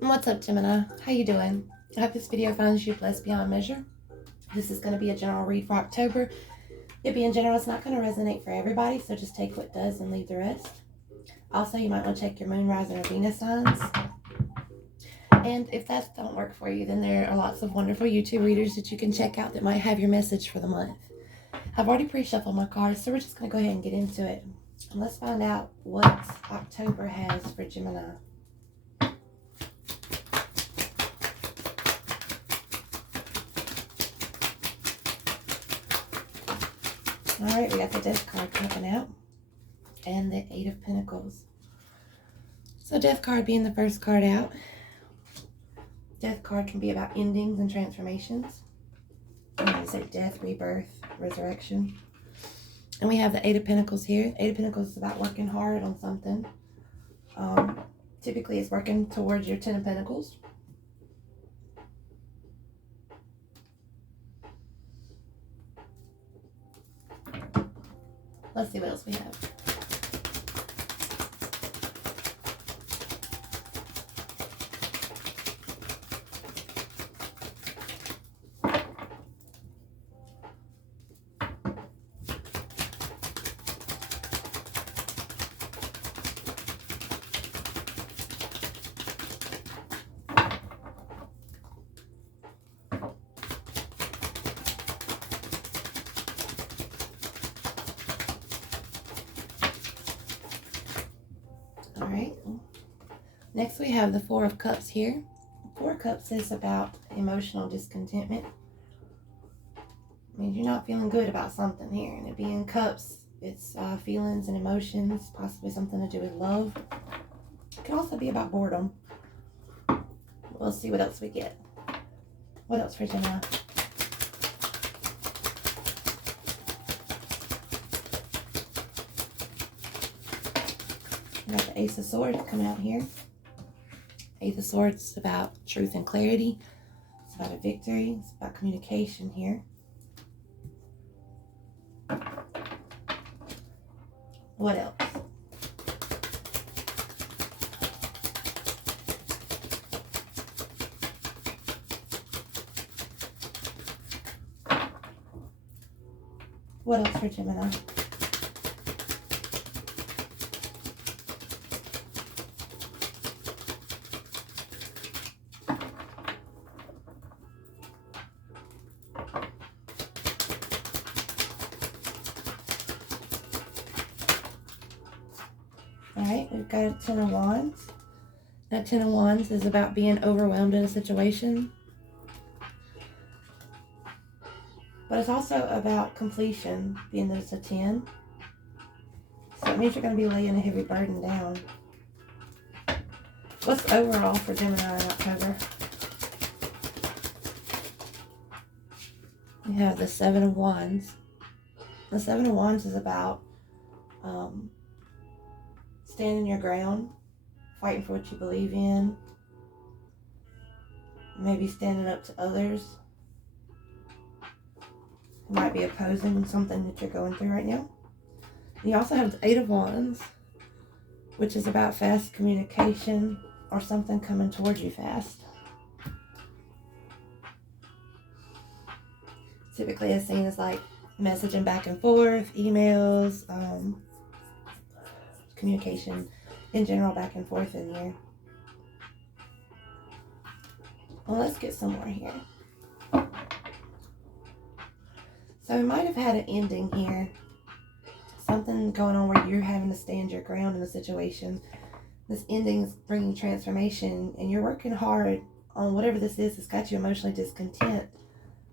What's up, Gemini? How you doing? I hope this video finds you blessed beyond measure. This is going to be a general read for October. It being general, it's not going to resonate for everybody, so just take what does and leave the rest. Also, you might want to check your moon, rising, or Venus signs. And if that don't work for you, then there are lots of wonderful YouTube readers that you can check out that might have your message for the month. I've already pre-shuffled my cards, so we're just going to go ahead and get into it. And let's find out what October has for Gemini. Alright, we got the Death card coming out and the Eight of Pentacles. So Death card being the first card out. Death card can be about endings and transformations. I'm going to say death, rebirth, resurrection. And we have the Eight of Pentacles here. Eight of Pentacles is about working hard on something. Typically it's working towards your Ten of Pentacles. Let's see what else we have. Alright, next we have the Four of Cups here. Four of Cups is about emotional discontentment. It means you're not feeling good about something here. And it being cups, it's feelings and emotions, possibly something to do with love. It can also be about boredom. We'll see what else we get. What else for Gemini? We got the Ace of Swords coming out here. Ace of Swords is about truth and clarity. It's about a victory. It's about communication here. What else? What else for Gemini? Alright, we've got a Ten of Wands. That Ten of Wands is about being overwhelmed in a situation. But it's also about completion, being that it's a 10. So it means you're going to be laying a heavy burden down. What's overall for Gemini in October? We have the Seven of Wands. The Seven of Wands is about standing your ground, fighting for what you believe in, maybe standing up to others. You might be opposing something that you're going through right now. And you also have the Eight of Wands, which is about fast communication or something coming towards you fast. Typically it's seen as like messaging back and forth, emails, communication in general back and forth in here. Well, let's get some more here. So we might have had an ending here. Something going on where you're having to stand your ground in a situation. This ending is bringing transformation and you're working hard on whatever this is that's got you emotionally discontent.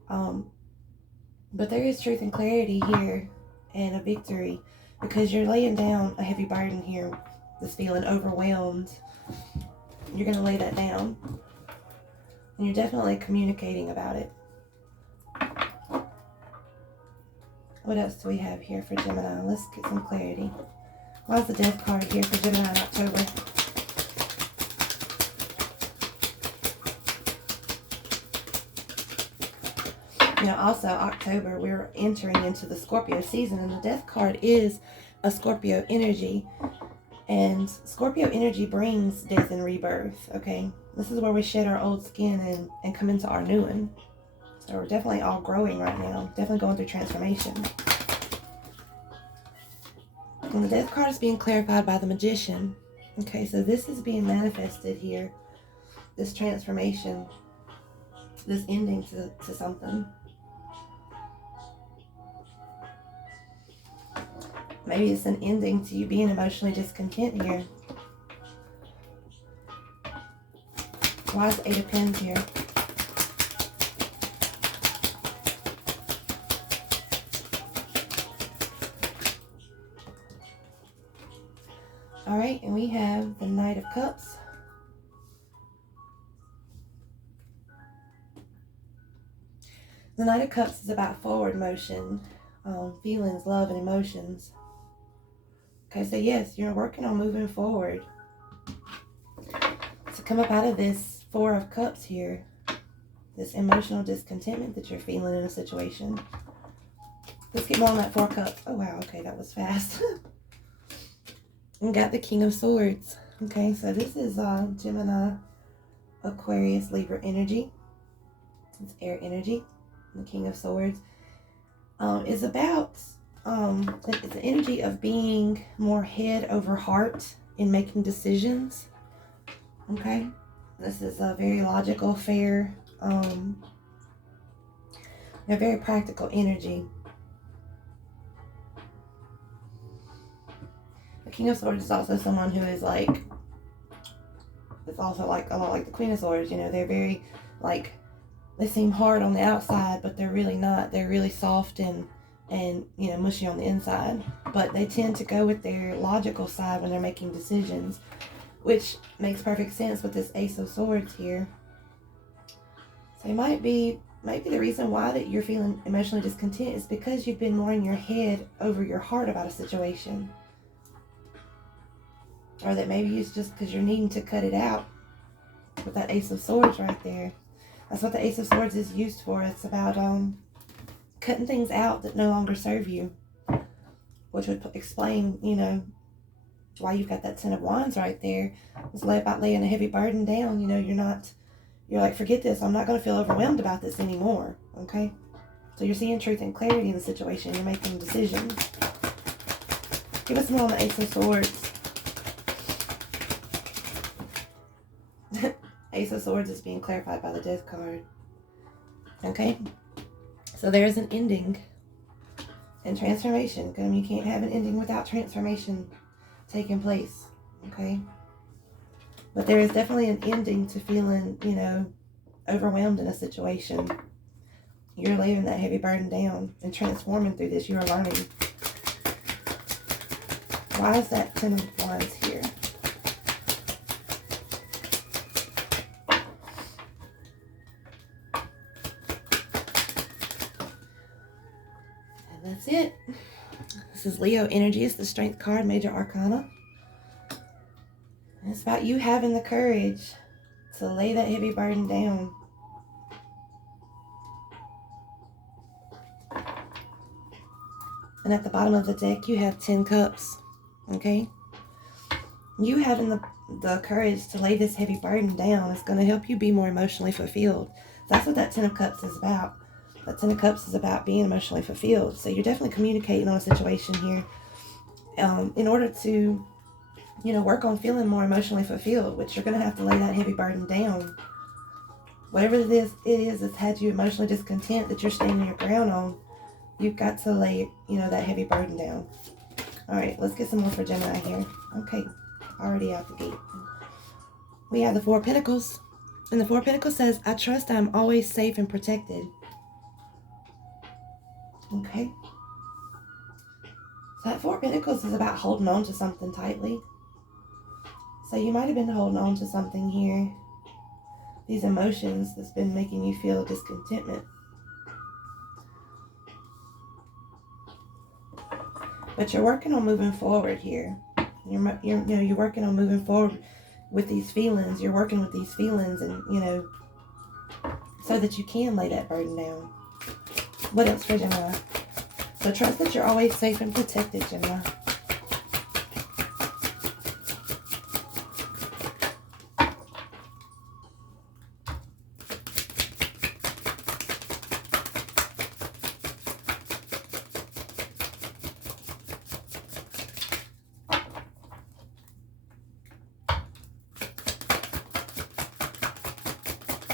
But there is truth and clarity here and a victory because you're laying down a heavy burden here, this feeling overwhelmed. You're going to lay that down and you're definitely communicating about it. What else do we have here for Gemini? Let's get some clarity. Why is the Death card here for Gemini in October? You know, also October, we're entering into the Scorpio season, and the Death card is a Scorpio energy. And Scorpio energy brings death and rebirth, okay? This is where we shed our old skin and come into our new one. So we're definitely all growing right now. Definitely going through transformation. And the death card is being clarified by the Magician. Okay, so this is being manifested here. This transformation. This ending to something. Maybe it's an ending to you being emotionally discontent here. Why is 8 of Pentacles here? Alright, and we have the Knight of Cups. The Knight of Cups is about forward motion, feelings, love, and emotions. Okay, so yes, you're working on moving forward. To come up out of this 4 of Cups here, this emotional discontentment that you're feeling in a situation. Let's get more on that 4 Cups. Oh wow, okay, that was fast. We got the King of Swords. Okay, so this is Gemini, Aquarius, Libra energy. It's air energy. The King of Swords is about it's the energy of being more head over heart in making decisions. Okay, this is a very logical, fair, a very practical energy. The King of Swords is also someone who is like, it's also like a lot like the Queen of Swords. You know, they're very like, they seem hard on the outside, but they're really not. They're really soft and you know, mushy on the inside. But they tend to go with their logical side when they're making decisions, which makes perfect sense with this Ace of Swords here. So it might be the reason why that you're feeling emotionally discontent is because you've been more in your head over your heart about a situation. Or that maybe it's just because you're needing to cut it out with that Ace of Swords right there. That's what the Ace of Swords is used for. It's about cutting things out that no longer serve you. Which would explain, you know, why you've got that 10 of Wands right there. It's about laying a heavy burden down. You know, you're like, forget this. I'm not going to feel overwhelmed about this anymore. Okay? So you're seeing truth and clarity in the situation. You're making decisions. Give us more on the Ace of Swords. Ace of Swords is being clarified by the Death card. Okay? So there's an ending and transformation. Because you can't have an ending without transformation taking place. Okay? But there is definitely an ending to feeling, you know, overwhelmed in a situation. You're laying that heavy burden down and transforming through this. You are learning. Why is that 10 of Wands here? And that's it. This is Leo energy. It's the Strength card, Major Arcana. And it's about you having the courage to lay that heavy burden down. And at the bottom of the deck, you have 10 cups. Okay? You having the courage to lay this heavy burden down is going to help you be more emotionally fulfilled. That's what that 10 of Cups is about. That 10 of Cups is about being emotionally fulfilled. So you're definitely communicating on a situation here in order to, you know, work on feeling more emotionally fulfilled, which you're going to have to lay that heavy burden down. Whatever it is that's had you emotionally discontent that you're standing your ground on, you've got to lay, you know, that heavy burden down. All right, let's get some more for Gemini here. Okay, already out the gate. We have the 4 of Pentacles. And the 4 of Pentacles says, I trust I'm always safe and protected. Okay. So that 4 of Pentacles is about holding on to something tightly. So you might have been holding on to something here. These emotions that's been making you feel discontentment. But you're working on moving forward here. You're working on moving forward with these feelings. You're working with these feelings, and you know, so that you can lay that burden down. What else for Gemini? So trust that you're always safe and protected, Gemini.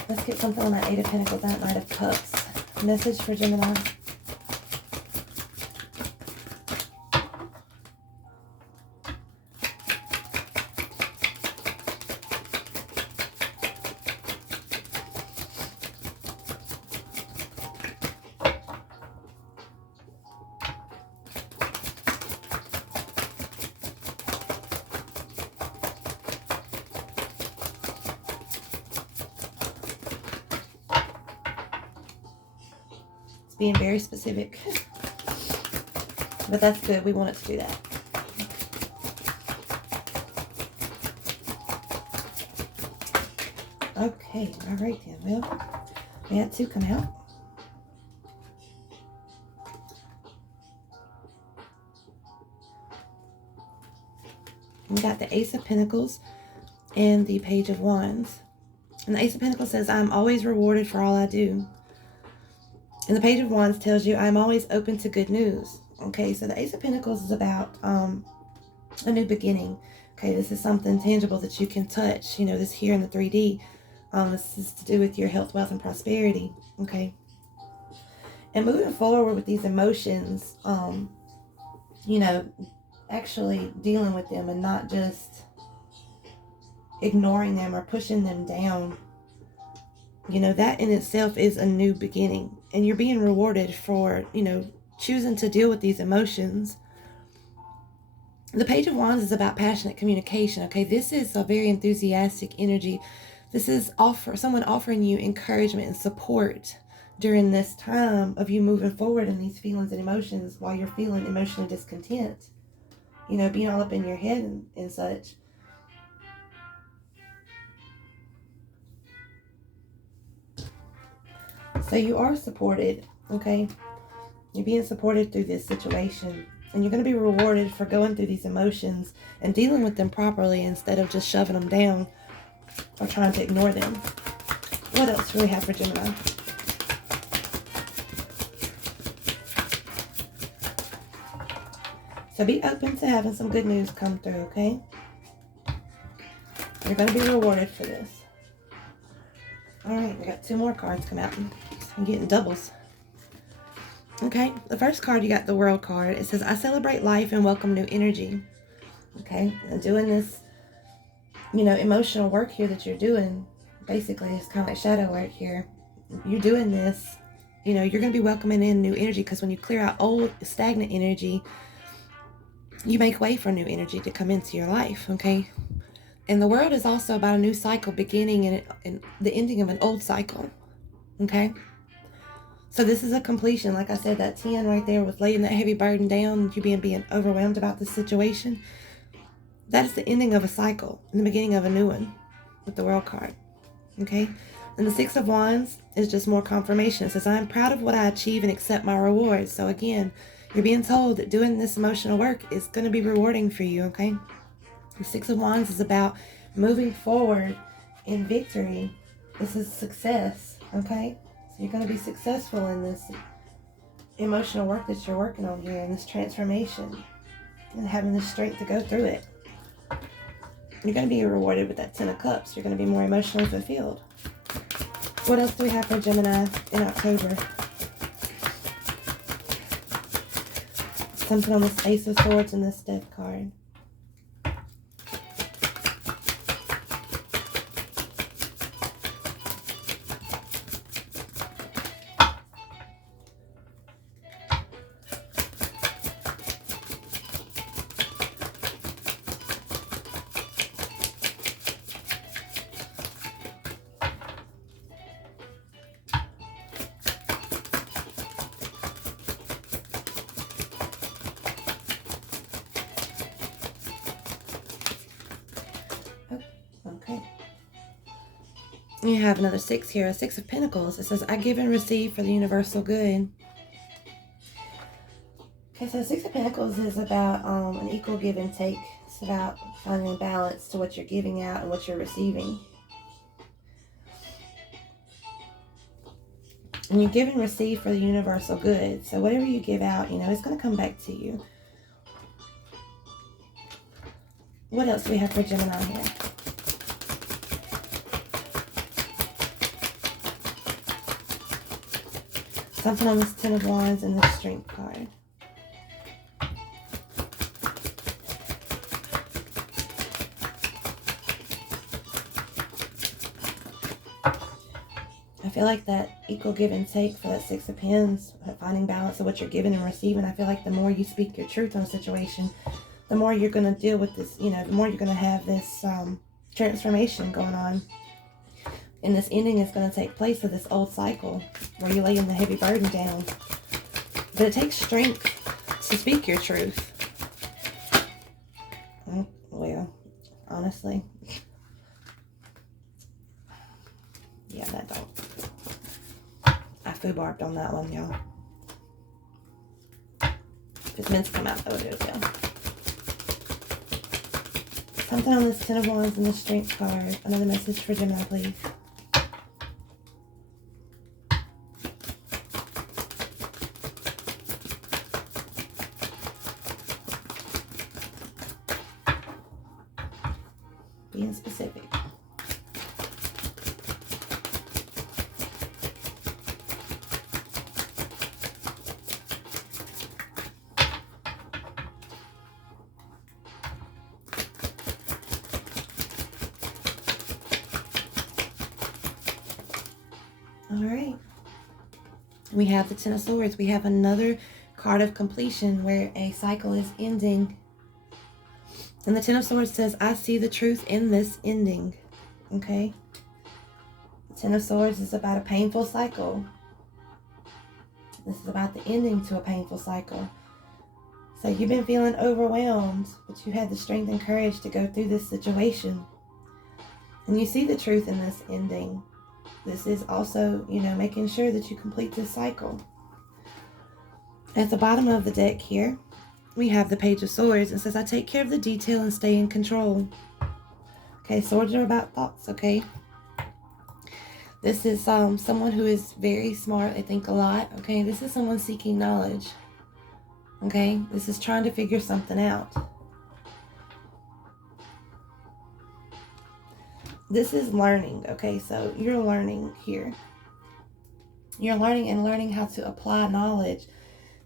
Let's get something on that Eight of Pentacles, that Knight of Cups. Message for Gemini. Being very specific, but that's good. We want it to do that. Okay, all right then. Well, we had two come out. We got the Ace of Pentacles and the Page of Wands. And the Ace of Pentacles says, I'm always rewarded for all I do. And the Page of Wands tells you, I'm always open to good news. Okay, so the Ace of Pentacles is about a new beginning. Okay, this is something tangible that you can touch. You know, this here in the 3D. This is to do with your health, wealth, and prosperity. Okay. And moving forward with these emotions, you know, actually dealing with them and not just ignoring them or pushing them down. You know, that in itself is a new beginning. And you're being rewarded for, you know, choosing to deal with these emotions. The Page of Wands is about passionate communication. Okay, this is a very enthusiastic energy. This is someone offering you encouragement and support during this time of you moving forward in these feelings and emotions while you're feeling emotionally discontent. You know, being all up in your head and such. So you are supported, okay? You're being supported through this situation. And you're going to be rewarded for going through these emotions and dealing with them properly instead of just shoving them down or trying to ignore them. What else do we have for Gemini? So be open to having some good news come through, okay? You're going to be rewarded for this. All right, we got two more cards come out. I'm getting doubles. Okay, the first card, you got the World card. It says, I celebrate life and welcome new energy. Okay, and doing this, you know, emotional work here that you're doing, basically, it's kind of like shadow work here. You're doing this, you know, you're going to be welcoming in new energy because when you clear out old, stagnant energy, you make way for new energy to come into your life, okay? And the World is also about a new cycle beginning and the ending of an old cycle, okay? So this is a completion. Like I said, that 10 right there with laying that heavy burden down, you being overwhelmed about the situation. That is the ending of a cycle and the beginning of a new one with the World card. Okay? And the Six of Wands is just more confirmation. It says, I am proud of what I achieve and accept my rewards. So again, you're being told that doing this emotional work is going to be rewarding for you. Okay? The Six of Wands is about moving forward in victory. This is success. Okay? You're going to be successful in this emotional work that you're working on here, in this transformation, and having the strength to go through it. You're going to be rewarded with that 10 of Cups. You're going to be more emotionally fulfilled. What else do we have for Gemini in October? Something on this Ace of Swords and this Death card. Okay. You have another 6 here, a 6 of Pentacles. It says, I give and receive for the universal good. Okay, so 6 of Pentacles is about an equal give and take. It's about finding a balance to what you're giving out and what you're receiving. And you give and receive for the universal good. So whatever you give out, you know, it's going to come back to you. What else do we have for Gemini here? Something on this Ten of Wands and the Strength card. I feel like that equal give and take for that Six of Pens, finding balance of what you're giving and receiving. I feel like the more you speak your truth on a situation, the more you're going to deal with this, the more you're going to have this transformation going on. And this ending is going to take place of this old cycle where you're laying the heavy burden down. But it takes strength to speak your truth. Well, honestly, yeah, that don't. I foo-barbed on that one, y'all. If it's meant to come out, though, it will. Something on this Ten of Wands and the Strength card. Another message for Gemini, please. Being specific. All right. We have the Ten of Swords. We have another card of completion where a cycle is ending. And the Ten of Swords says, I see the truth in this ending. Okay? The Ten of Swords is about a painful cycle. This is about the ending to a painful cycle. So you've been feeling overwhelmed, but you had the strength and courage to go through this situation. And you see the truth in this ending. This is also, making sure that you complete this cycle. At the bottom of the deck here, we have the Page of Swords. It says, I take care of the detail and stay in control. Okay, swords are about thoughts, okay? This is someone who is very smart. They think a lot, okay? This is someone seeking knowledge, okay? This is trying to figure something out. This is learning, okay? So you're learning here. You're learning how to apply knowledge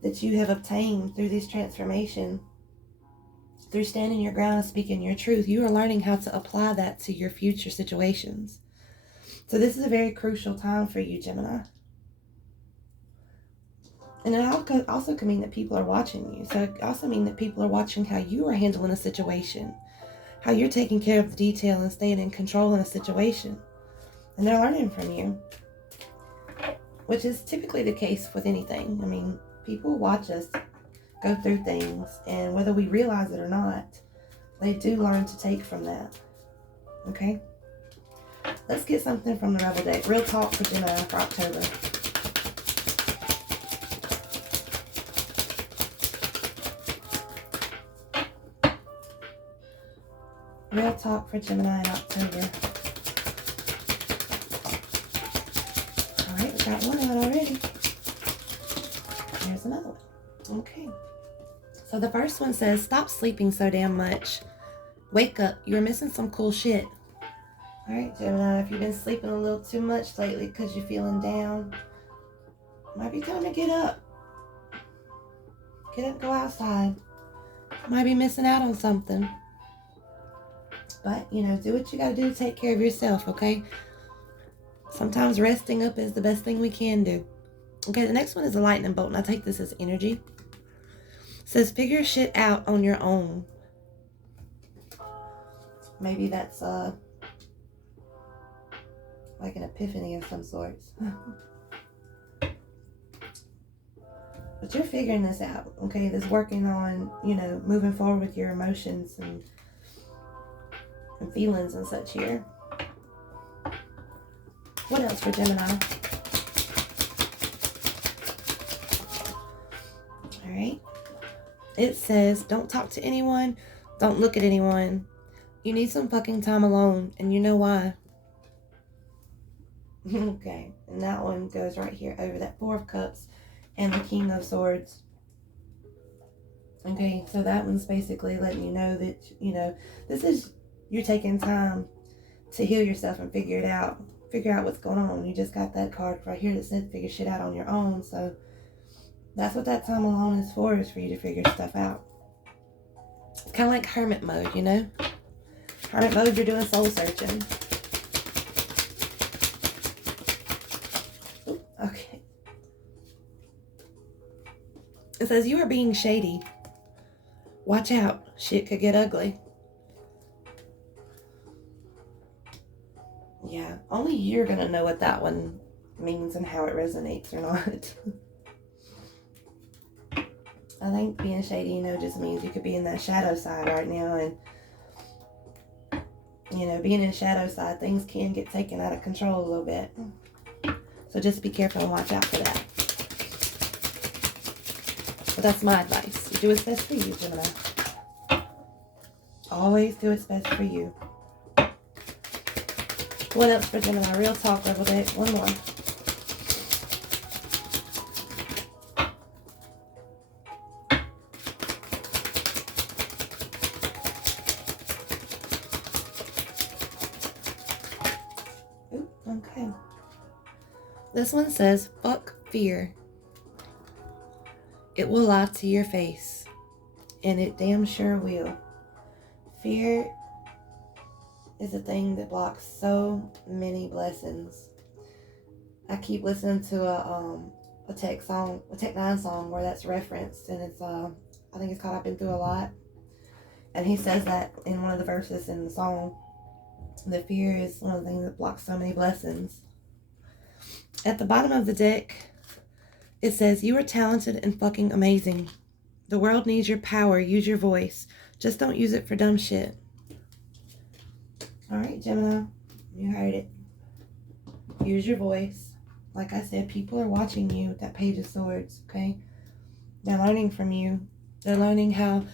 that you have obtained through this transformation. Through standing your ground and speaking your truth, you are learning how to apply that to your future situations. So this is a very crucial time for you, Gemini. And it also can mean that people are watching you. So it can also mean that people are watching how you are handling a situation. How you're taking care of the detail and staying in control in a situation. And they're learning from you. Which is typically the case with anything. I mean, people watch us go through things. And whether we realize it or not, they do learn to take from that. Okay? Let's get something from the Rebel deck. Real talk for Gemini for October. Real talk for Gemini in October. Alright, we got one out already. There's another one. Okay. So the first one says, stop sleeping so damn much. Wake up. You're missing some cool shit. Alright, Gemini, if you've been sleeping a little too much lately because you're feeling down, might be time to get up. Get up, go outside. Might be missing out on something. But, do what you gotta do to take care of yourself, okay? Sometimes resting up is the best thing we can do. Okay, the next one is a lightning bolt, and I take this as energy. It says, figure shit out on your own. Maybe that's, like an epiphany of some sorts. But you're figuring this out, okay? This working on, moving forward with your emotions and feelings and such here. What else for Gemini? Alright. It says, don't talk to anyone. Don't look at anyone. You need some fucking time alone. And you know why. Okay. And that one goes right here over that Four of Cups and the King of Swords. Okay. So that one's basically letting you know that, this is... You're taking time to heal yourself and figure it out. figure out what's going on. You just got that card right here that said figure shit out on your own. So that's what that time alone is for you to figure stuff out. It's kind of like hermit mode, you know? Hermit mode, you're doing soul searching. Ooh, okay. It says you are being shady. Watch out. Shit could get ugly. Yeah, only you're going to know what that one means and how it resonates or not. I think being shady, you know, just means you could be in that shadow side right now. And, you know, being in shadow side, things can get taken out of control a little bit. So just be careful and watch out for that. But that's my advice. You do what's best for you, Gemini. Always do what's best for you. What else for Gemini? Real talk level deck. One more. Ooh, okay. This one says, fuck fear. It will lie to your face. And it damn sure will. Fear is a thing that blocks so many blessings. I keep listening to a Tech Nine song where that's referenced, and it's I think it's called "I've Been Through a Lot," and he says that in one of the verses in the song. The fear is one of the things that blocks so many blessings. At the bottom of the deck, it says, "You are talented and fucking amazing. The world needs your power. Use your voice. Just don't use it for dumb shit." All right, Gemini, you heard it. Use your voice. Like I said, people are watching you with that Page of Swords, okay? They're learning from you. They're learning how,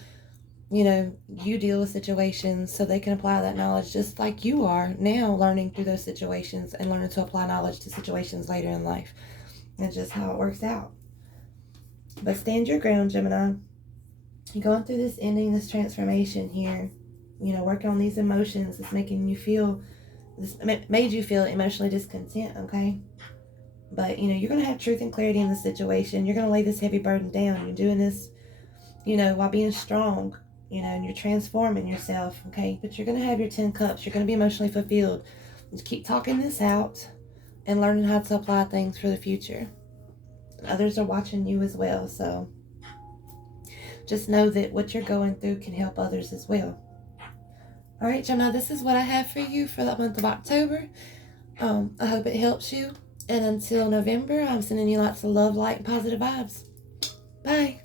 you know, you deal with situations so they can apply that knowledge just like you are now learning through those situations and learning to apply knowledge to situations later in life. That's just how it works out. But stand your ground, Gemini. You're going through this ending, this transformation here. You know, working on these emotions that's making you feel, this made you feel emotionally discontent, okay? But, you know, you're going to have truth and clarity in the situation. You're going to lay this heavy burden down. You're doing this, you know, while being strong, you know, and you're transforming yourself, okay? But you're going to have your 10 cups. You're going to be emotionally fulfilled. Just keep talking this out and learning how to apply things for the future. Others are watching you as well, so just know that what you're going through can help others as well. All right, Gemini, this is what I have for you for the month of October. I hope it helps you. And until November, I'm sending you lots of love, light, and positive vibes. Bye.